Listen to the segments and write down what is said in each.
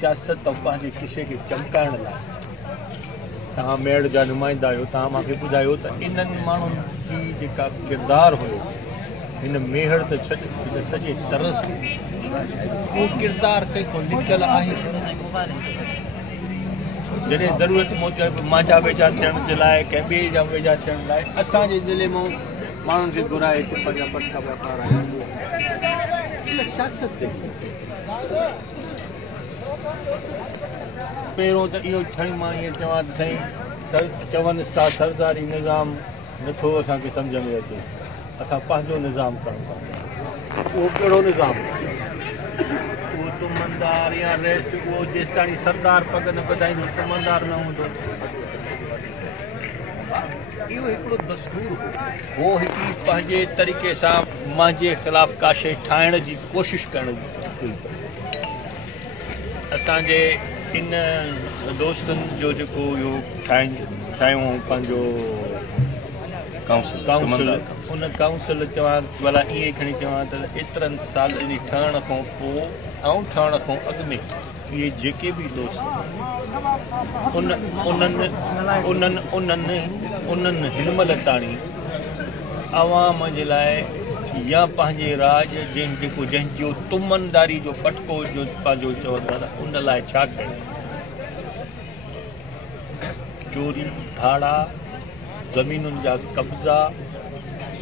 सियासत और पंहिंजे किसे खे चमकाइण लाइ तव्हां मेड़ जा नुमाइंदा आहियो। तव्हां मूंखे ॿुधायो त इन्हनि माण्हुनि जी जेका किरदारु हुयो हिन मेहर त छॾ हिन सॼे तरस उहो किरदारु कंहिंखां निकितल आहे। जॾहिं ज़रूरत मूजिब मांजा वेझा थियण जे लाइ कंहिं ॿिए जा वेझा थियण लाइ असांजे ज़िले मां माण्हुनि खे घुराए हिते पंहिंजा पटका वापार आहिनि। सियासत पहिरियों त इहो खणी मां ईअं चवां त साईं चवनि था सरदारी निज़ाम नथो असांखे सम्झ में अचे, असां पंहिंजो निज़ाम करूं था। उहो कहिड़ो निज़ाम? उहो तुमंदार या रेस उहो जेसि ताईं सरदार पग न ॿधाईंदो तुमंदार न हूंदो। इहो हिकिड़ो दस्तूर हो हिकिड़ी पंहिंजे तरीक़े सां मुंहिंजे ख़िलाफ़ का शइ ठाहिण जी कोशिशि करण जी हुई। असांजे इन दोस्तनि जो जेको इहो ठाहियूं पंहिंजो काउंसिल उन काउंसिल चवां भला ईअं खणी चवां त एतिरनि सालनि ठहण खां पोइ ऐं ठहण खां अॻु में इहे जेके बि दोस्त उन्हनि हिनमहिल ताणी अवाम जे लाइ या पंहिंजे राज जंहिंजो तुमनदारी जो पटको जो पंहिंजो चवंदा उन लाइ छा कयो? चोरी धाड़ा ज़मीनुनि जा कब्ज़ा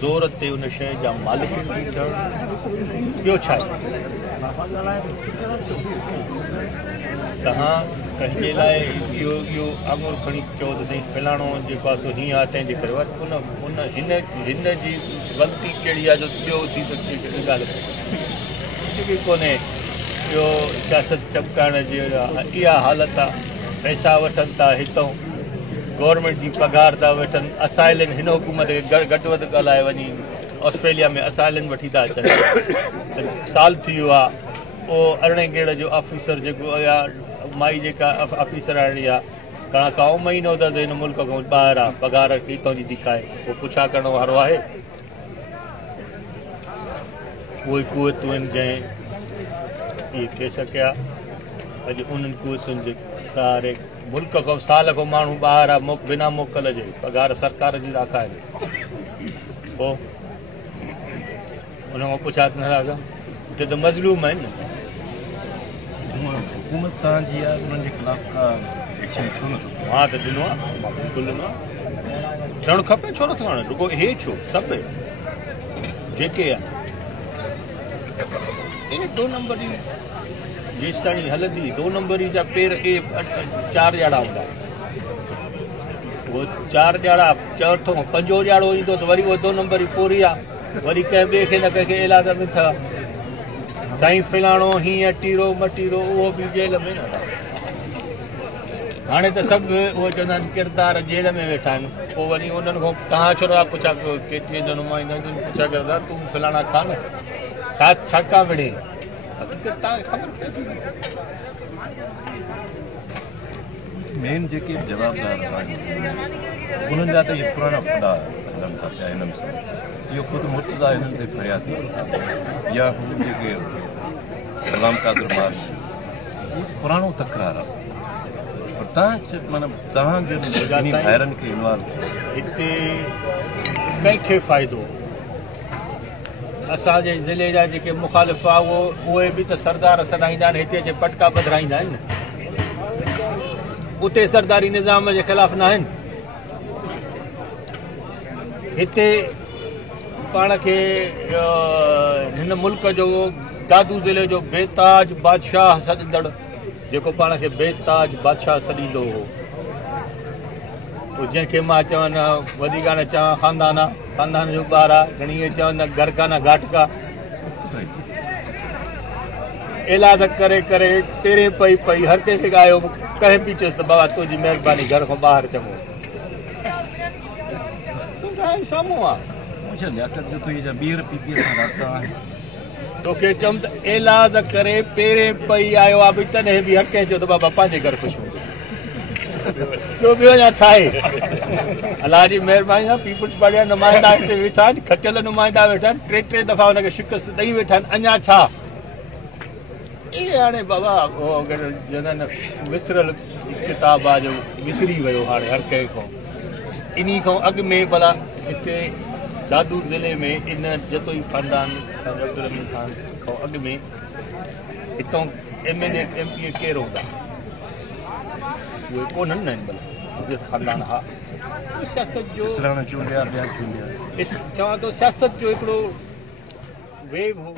ज़ोर ते उन शइ जा मालिक थी थियण, ॿियो छा आहे? तव्हां पंहिंजे लाइ इहो आङुर खणी चओ त साईं फलाणो जे पासो हीअं आहे तंहिंजे करे हिन जी ग़लती कहिड़ी आहे जो ॿियो थी थो कहिड़ी ॻाल्हि कोन्हे। इहो सियासत चमकाइण जी इहा हालत आहे। पैसा वठनि था हितां गवर्नमेंट जी पघार था वठनि, असाइलनि हिन हुकूमत खे घटि वधि ॻाल्हाए वञी ऑस्ट्रेलिया में असाइलनि वठी था अचनि। साल थी वियो आहे उहो अरिड़हें गेड़ जो ऑफिसर जेको या माई जेका ऑफिसर आणी आहे घणा काओ महीनो त हिन मुल्क खां ॿाहिरि आहे, पघार हितां जी थी खाए, पोइ पुछा करण वारो आहे? उहे कुवतूं आहिनि जंहिं इहे केस कया। अॼु उन्हनि कुवतुनि जे सारे मुल्क खां साल खां माण्हू ॿाहिरि आहे बिना मोकल जे, पघार सरकार जी था खाइनि, पोइ उन खां पुछा नथा कनि। हिते त मज़लूम आहिनि न। हुकूमत तव्हांजी आहे उन्हनि जे ख़िलाफ़ का एक्शन छो नथो? मां त ॾिनो आहे, मां बिल्कुलु ॾिनो आहे। थियणु खपे, छो नथो हाणे रुगो हे छो सभु जेके आहे इन 2 नंबरी जेसि ताईं हलंदी 2 नंबरी जा पेर 4 ॼाड़ा हूंदा। उहो 4 ॼाड़ा चौथो 5 ॼाड़ो ईंदो त वरी उहो 2 नंबरी पोरी आहे, वरी कंहिं ॿिए खे न कंहिंखे इलाज में था साईं फलाणो हीअं टीरो मटीरो उहो बि जेल में न। हाणे त सभु उहो चवंदा आहिनि किरदार जेल में वेठा आहिनि, पोइ वरी उन्हनि खां तव्हां छो नथा पुछा कयो केतिरी जो नुमाइंदा पुछा कयो तूं फलाणा खा न छा का विढ़े तव्हांखे ख़बर पए थी। मेन जेके जवाबदार उन्हनि जा त इहे पुराणा फंडा हलनि था पिया हिननि सां। इहो ख़ुदि मुर्तज़ा हिननि ते फरिया थी या हू जेके ग़ुलाम कादिर मार्श पुराणो तकरार आहे। पर तव्हांजे भाइरनि खे इन्वॉल्व हिते कंहिंखे फ़ाइदो? असांजे ज़िले जा जेके मुखालिफ़ आहे उहे बि त सरदार सॾाईंदा आहिनि, हिते जे पटका ॿधाईंदा आहिनि न। उते सरदारी निज़ाम जे ख़िलाफ़ न आहिनि। हिते पाण खे हिन मुल्क जो दादू ज़िले जो बेताज बादशाह सॾंदड़ जेको पाण खे बेताज बादशाह सॾींदो हो, जंहिंखे मां चवनि वधीक न चवां खानदान जो ॿार आहे, घणी चवनि घर का न घाट का। इलाज करे करे तेरे पई हर कंहिंखे ॻायो, कंहिं बि चयुसि त बाबा तुंहिंजी महिरबानी घर खां ॿाहिरि चङो साम्हूं आहे। तोखे चयुमि त इलाज करे पहिरें पई आयो आहे, तॾहिं बि हर कंहिं चयो त बाबा पंहिंजे घर ख़ुशि हूंदो। ॿियो अञा छा आहे? अलाह जी महिरबानी सां पीपुल्स पार्टी जा नुमाइंदा हिते वेठा आहिनि, खटियल नुमाइंदा वेठा आहिनि, 3 दफ़ा हुनखे शिकस्त ॾेई वेठा आहिनि। अञा छा? ये हाणे बाबा जनन विसरल किताब आहे जो विसरी वियो हाणे हर कंहिं खां इन्ही खां अॻु में भला हिते दादूर ज़िले में इन जतोई ख़ानदान डॉक्टर अमीन खान खां अॻु में हितां MLA MP केरु हूंदा उहे कोन्हनि न भला ख़ानदान हा सियासत जो चूंडिया चवां थो सियासत जो हिकिड़ो वेव हो